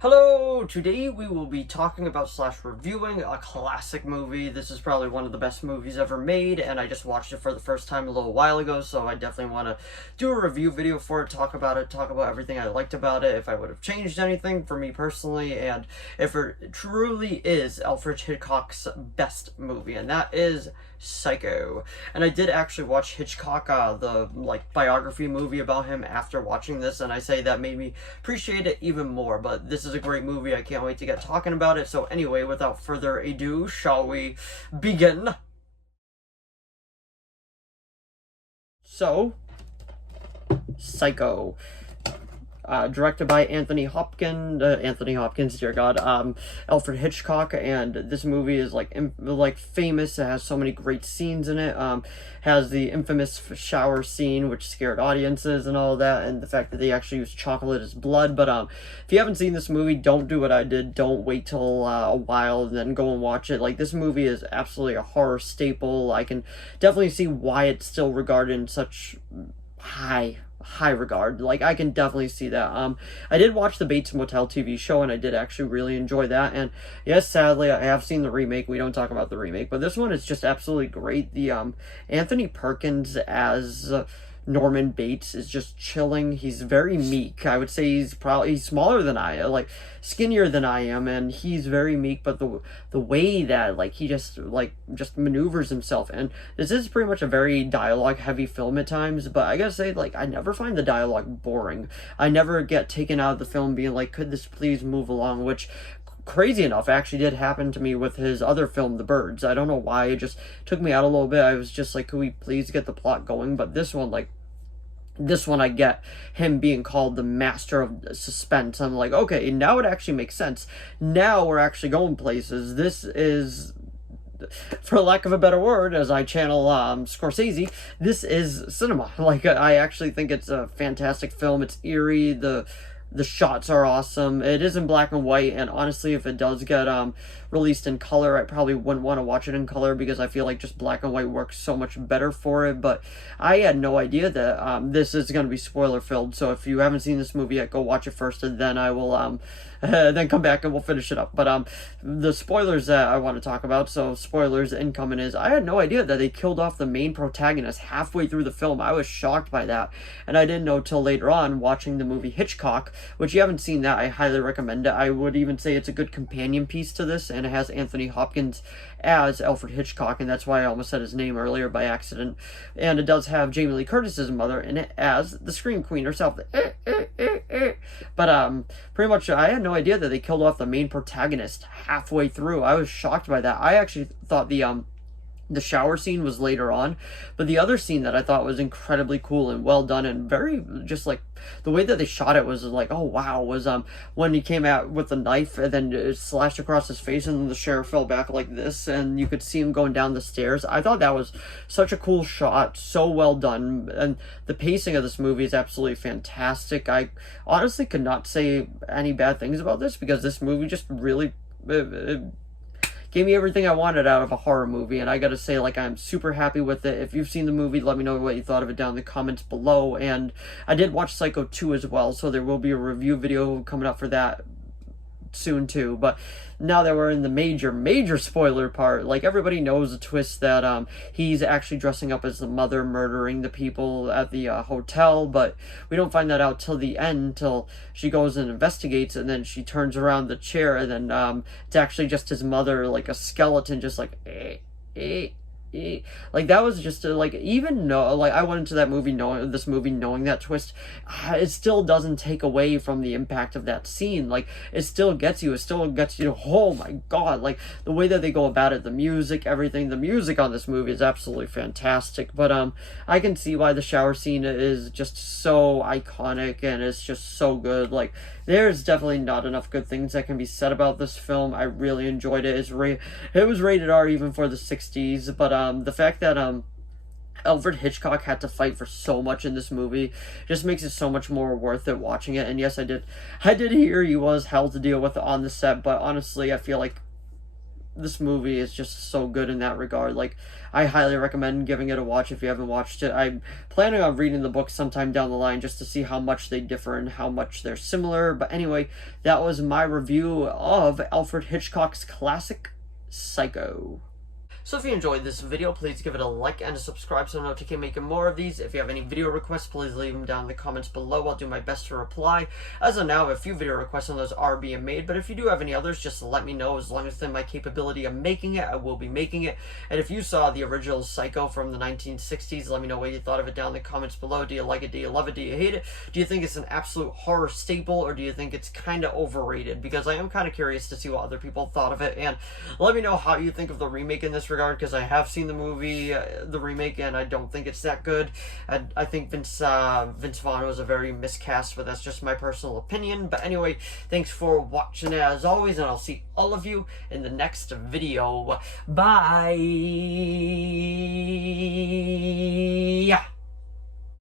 Hello! Today we will be talking about / reviewing a classic movie. This is probably one of the best movies ever made, and I just watched it for the first time a little while ago, so I definitely want to do a review video for it, talk about everything I liked about it, if I would have changed anything for me personally, and if it truly is Alfred Hitchcock's best movie, and that is Psycho. And I did actually watch Hitchcock, the biography movie about him after watching this, and I say that made me appreciate it even more. But this is a great movie. I can't wait to get talking about it. So anyway, without further ado, shall we begin? So, Psycho. Directed by Anthony Hopkins, dear God, Alfred Hitchcock, and this movie is famous. It has so many great scenes in it. Has the infamous shower scene, which scared audiences and all that, and the fact that they actually use chocolate as blood. But if you haven't seen this movie, don't do what I did. Don't wait till a while and then go and watch it. Like, this movie is absolutely a horror staple. I can definitely see why it's still regarded in such high regard. Like, I can definitely see that. I did watch the Bates Motel TV show, and I did actually really enjoy that. And yes, sadly, I have seen the remake. We don't talk about the remake, but this one is just absolutely great. The Anthony Perkins as Norman Bates is just chilling. He's very meek. I would say he's smaller than I am, skinnier than I am, and he's very meek. But the way that he just maneuvers himself, and this is pretty much a very dialogue heavy film at times. But I gotta say, I never find the dialogue boring. I never get taken out of the film being like, could this please move along? Which, crazy enough, actually did happen to me with his other film, The Birds. I don't know why, it just took me out a little bit. I was just like, could we please get the plot going? But this one, I get him being called the master of suspense. I'm like, okay, now it actually makes sense. Now we're actually going places. This is, for lack of a better word, as I channel Scorsese, this is cinema. I actually think it's a fantastic film. It's eerie. The shots are awesome. It is in black and white, and honestly, if it does get released in color, I probably wouldn't want to watch it in color because I feel like just black and white works so much better for it. But I had no idea that this is going to be spoiler filled. So if you haven't seen this movie yet, go watch it first, and then I will then come back and we'll finish it up. But the spoilers that I want to talk about, so spoilers incoming, is I had no idea that they killed off the main protagonist halfway through the film. I was shocked by that, and I didn't know till later on watching the movie Hitchcock, which you haven't seen that, I highly recommend it. I would even say it's a good companion piece to this, and it has Anthony Hopkins as Alfred Hitchcock, and that's why I almost said his name earlier by accident. And it does have Jamie Lee Curtis's mother in it as the Scream Queen herself. But pretty much, I had no idea that they killed off the main protagonist halfway through. I was shocked by that. I actually thought the shower scene was later on, but the other scene that I thought was incredibly cool and well done and very just the way that they shot it was oh wow, was when he came out with the knife and then it slashed across his face and then the sheriff fell back like this and you could see him going down the stairs. I thought that was such a cool shot, so well done, and the pacing of this movie is absolutely fantastic. I honestly could not say any bad things about this because this movie just really gave me everything I wanted out of a horror movie, and I gotta say, I'm super happy with it. If you've seen the movie, let me know what you thought of it down in the comments below. And I did watch Psycho 2 as well, so there will be a review video coming up for that soon too. But now that we're in the major spoiler part, everybody knows the twist that he's actually dressing up as the mother murdering the people at the hotel, but we don't find that out till the end, till she goes and investigates, and then she turns around the chair, and then it's actually just his mother, a skeleton, just that was just even though I went into that movie knowing that twist, it still doesn't take away from the impact of that scene. It still gets you. Oh my god, the way that they go about it, the music, everything. The music on this movie is absolutely fantastic. But I can see why the shower scene is just so iconic and it's just so good. There's definitely not enough good things that can be said about this film. I really enjoyed it. It was rated R even for the 60s, but the fact that Alfred Hitchcock had to fight for so much in this movie just makes it so much more worth it watching it. And yes, I did hear he was hell to deal with on the set, but honestly, I feel like this movie is just so good in that regard. Like, I highly recommend giving it a watch if you haven't watched it. I'm planning on reading the book sometime down the line just to see how much they differ and how much they're similar. But anyway, that was my review of Alfred Hitchcock's classic Psycho. So if you enjoyed this video, please give it a like and a subscribe so I know to keep making more of these. If you have any video requests, please leave them down in the comments below. I'll do my best to reply. As of now, I have a few video requests and those are being made, but if you do have any others, just let me know. As long as it's in my capability of making it, I will be making it. And if you saw the original Psycho from the 1960s, let me know what you thought of it down in the comments below. Do you like it? Do you love it? Do you hate it? Do you think it's an absolute horror staple, or do you think it's kind of overrated? Because I am kind of curious to see what other people thought of it, and let me know how you think of the remake in this regard, because I have seen the movie, the remake, and I don't think it's that good. I think Vince Vaughn was a very miscast, but that's just my personal opinion. But anyway, thanks for watching as always, and I'll see all of you in the next video. Bye!